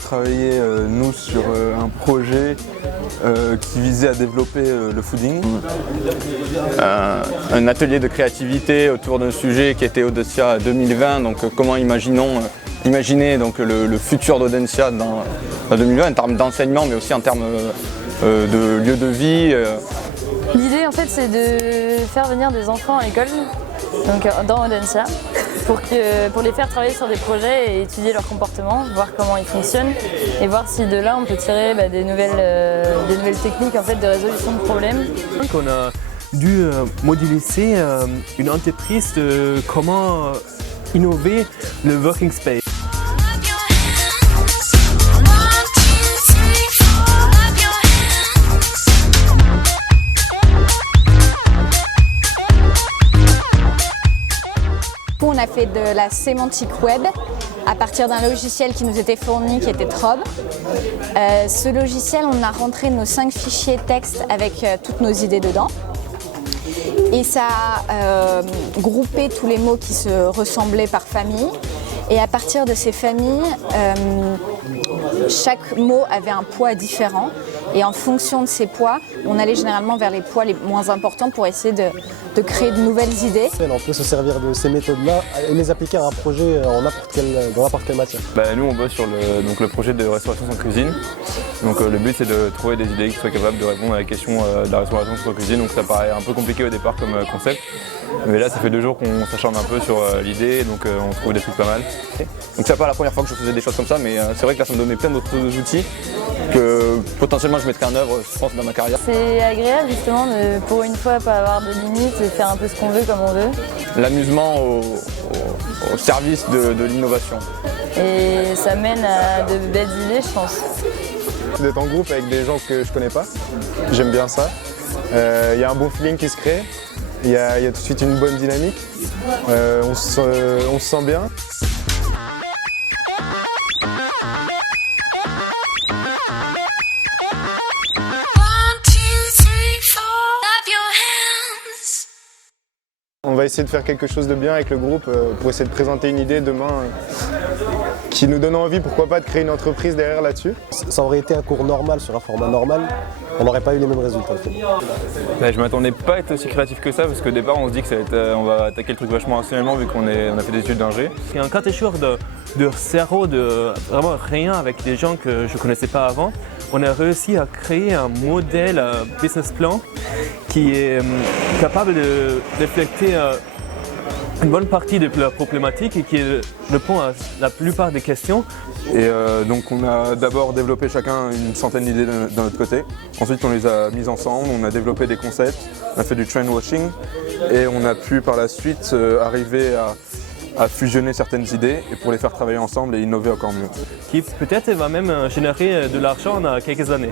travaillé nous sur un projet qui visait à développer le fooding. Un atelier de créativité autour d'un sujet qui était Audencia 2020, donc comment imaginer donc, le futur d'Audencia dans 2020 en termes d'enseignement mais aussi en termes de lieu de vie. L'idée en fait c'est de faire venir des enfants à l'école, donc dans Audencia, pour les faire travailler sur des projets et étudier leur comportement, voir comment ils fonctionnent et voir si de là on peut tirer des nouvelles techniques en fait, de résolution de problèmes. On a dû modéliser une entreprise de comment innover le working space. On a fait de la sémantique web à partir d'un logiciel qui nous était fourni, qui était Trob. Ce logiciel, on a rentré nos 5 fichiers texte avec toutes nos idées dedans. Et ça a groupé tous les mots qui se ressemblaient par famille. Et à partir de ces familles, chaque mot avait un poids différent. Et en fonction de ces poids, on allait généralement vers les poids les moins importants pour essayer de créer de nouvelles idées. On peut se servir de ces méthodes-là et les appliquer à un projet dans n'importe quelle matière. Nous on bosse sur le projet de restauration sans cuisine. Donc le but c'est de trouver des idées qui soient capables de répondre à la question de la restauration sans cuisine. Donc ça paraît un peu compliqué au départ comme concept. Mais là ça fait 2 jours qu'on s'acharne un peu sur l'idée, donc on trouve des trucs pas mal. Donc c'est pas la première fois que je faisais des choses comme ça, mais c'est vrai que là ça me donnait plein d'autres outils que potentiellement je mettrais en œuvre, je pense, dans ma carrière. C'est agréable justement de, pour une fois, pas avoir de limites et faire un peu ce qu'on veut comme on veut. L'amusement au service de l'innovation. Et ça mène à de belles idées, je pense. D'être en groupe avec des gens que je connais pas, j'aime bien ça. Il y a un bon feeling qui se crée, il y a tout de suite une bonne dynamique, on se sent bien. On va essayer de faire quelque chose de bien avec le groupe pour essayer de présenter une idée demain qui nous donne envie, pourquoi pas, de créer une entreprise derrière là-dessus. Ça aurait été un cours normal sur un format normal, on n'aurait pas eu les mêmes résultats. Je m'attendais pas à être aussi créatif que ça parce qu'au départ on se dit que on va attaquer le truc vachement rationnellement vu qu'on a fait des études d'ingé. Il y a un cas d'échec de cerveau, de vraiment rien avec des gens que je ne connaissais pas avant. On a réussi à créer un modèle business plan qui est capable de refléter une bonne partie de leurs problématiques et qui répond à la plupart des questions. Et donc on a d'abord développé chacun une centaine d'idées de notre côté. Ensuite on les a mises ensemble, on a développé des concepts, on a fait du trend washing et on a pu par la suite arriver à fusionner certaines idées et pour les faire travailler ensemble et innover encore mieux. Qui peut-être va même générer de l'argent dans quelques années.